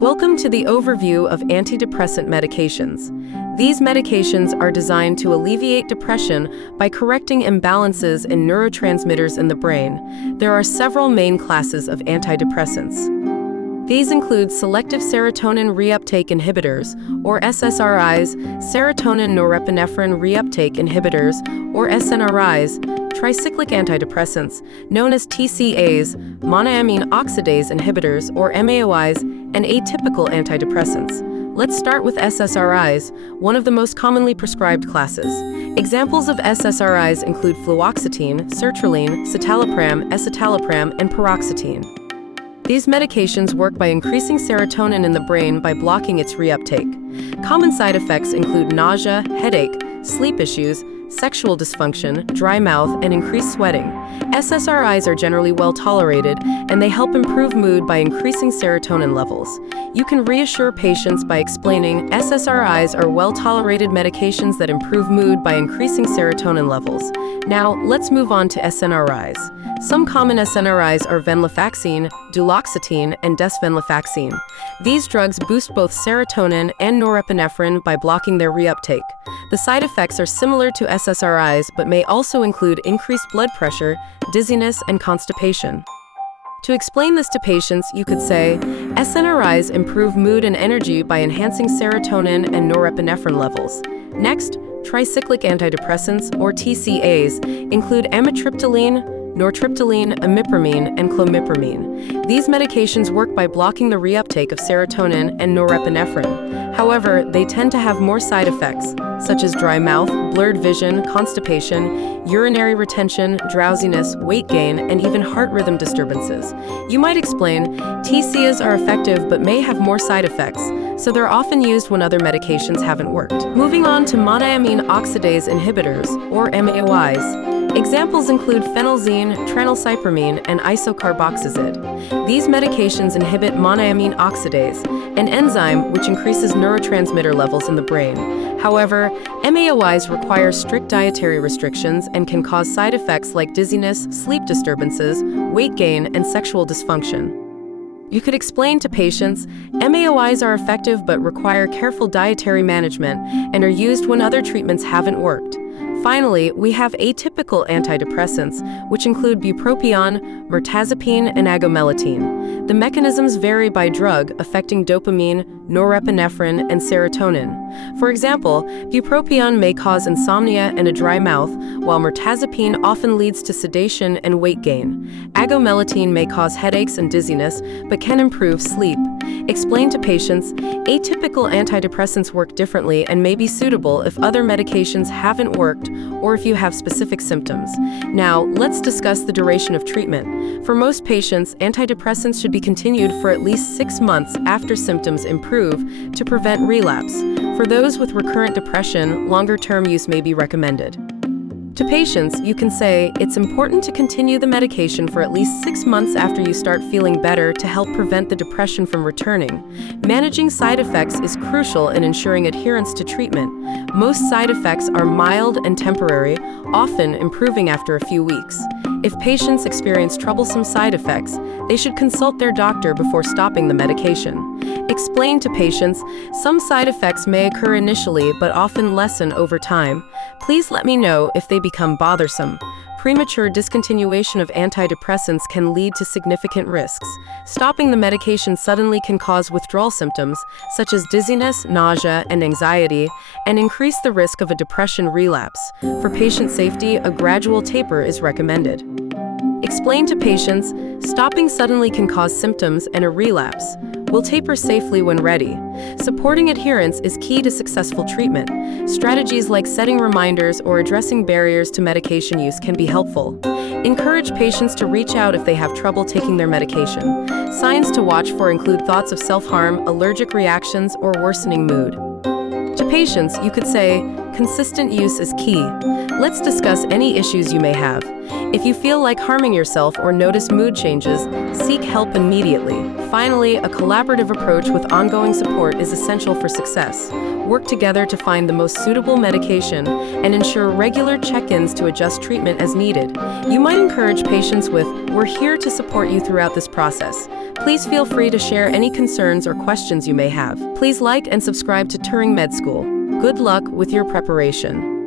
Welcome to the overview of antidepressant medications. These medications are designed to alleviate depression by correcting imbalances in neurotransmitters in the brain. There are several main classes of antidepressants. These include selective serotonin reuptake inhibitors, or SSRIs, serotonin norepinephrine reuptake inhibitors, or SNRIs, tricyclic antidepressants, known as TCAs, monoamine oxidase inhibitors, or MAOIs, and atypical antidepressants. Let's start with SSRIs, one of the most commonly prescribed classes. Examples of SSRIs include fluoxetine, sertraline, citalopram, escitalopram, and paroxetine. These medications work by increasing serotonin in the brain by blocking its reuptake. Common side effects include nausea, headache, sleep issues, sexual dysfunction, dry mouth, and increased sweating. SSRIs are generally well tolerated, and they help improve mood by increasing serotonin levels. You can reassure patients by explaining SSRIs are well-tolerated medications that improve mood by increasing serotonin levels. Now, let's move on to SNRIs. Some common SNRIs are venlafaxine, duloxetine, and desvenlafaxine. These drugs boost both serotonin and norepinephrine by blocking their reuptake. The side effects are similar to SSRIs but may also include increased blood pressure, dizziness, and constipation. To explain this to patients, you could say, SNRIs improve mood and energy by enhancing serotonin and norepinephrine levels. Next, tricyclic antidepressants, or TCAs, include amitriptyline, nortriptyline, imipramine, and clomipramine. These medications work by blocking the reuptake of serotonin and norepinephrine. However, they tend to have more side effects, such as dry mouth, blurred vision, constipation, urinary retention, drowsiness, weight gain, and even heart rhythm disturbances. You might explain, TCAs are effective but may have more side effects, so they're often used when other medications haven't worked. Moving on to monoamine oxidase inhibitors, or MAOIs. Examples include phenelzine, tranylcypromine, and isocarboxazid. These medications inhibit monoamine oxidase, an enzyme which increases neurotransmitter levels in the brain. However, MAOIs require strict dietary restrictions and can cause side effects like dizziness, sleep disturbances, weight gain, and sexual dysfunction. You could explain to patients, MAOIs are effective but require careful dietary management and are used when other treatments haven't worked. Finally, we have atypical antidepressants, which include bupropion, mirtazapine, and agomelatine. The mechanisms vary by drug, affecting dopamine, norepinephrine, and serotonin. For example, bupropion may cause insomnia and a dry mouth, while mirtazapine often leads to sedation and weight gain. Agomelatine may cause headaches and dizziness, but can improve sleep. Explain to patients, atypical antidepressants work differently and may be suitable if other medications haven't worked or if you have specific symptoms. Now, let's discuss the duration of treatment. For most patients, antidepressants should be continued for at least 6 months after symptoms improve to prevent relapse. For those with recurrent depression, longer-term use may be recommended. To patients, you can say, it's important to continue the medication for at least 6 months after you start feeling better to help prevent the depression from returning. Managing side effects is crucial in ensuring adherence to treatment. Most side effects are mild and temporary, often improving after a few weeks. If patients experience troublesome side effects, they should consult their doctor before stopping the medication. Explain to patients, some side effects may occur initially but often lessen over time. Please let me know if they become bothersome. Premature discontinuation of antidepressants can lead to significant risks. Stopping the medication suddenly can cause withdrawal symptoms, such as dizziness, nausea, and anxiety, and increase the risk of a depression relapse. For patient safety, a gradual taper is recommended. Explain to patients, stopping suddenly can cause symptoms and a relapse. We'll taper safely when ready. Supporting adherence is key to successful treatment. Strategies like setting reminders or addressing barriers to medication use can be helpful. Encourage patients to reach out if they have trouble taking their medication. Signs to watch for include thoughts of self-harm, allergic reactions, or worsening mood. To patients, you could say, consistent use is key. Let's discuss any issues you may have. If you feel like harming yourself or notice mood changes, seek help immediately. Finally, a collaborative approach with ongoing support is essential for success. Work together to find the most suitable medication and ensure regular check-ins to adjust treatment as needed. You might encourage patients with, "We're here to support you throughout this process. Please feel free to share any concerns or questions you may have. Please like and subscribe to Turingmedschool. Good luck with your preparation.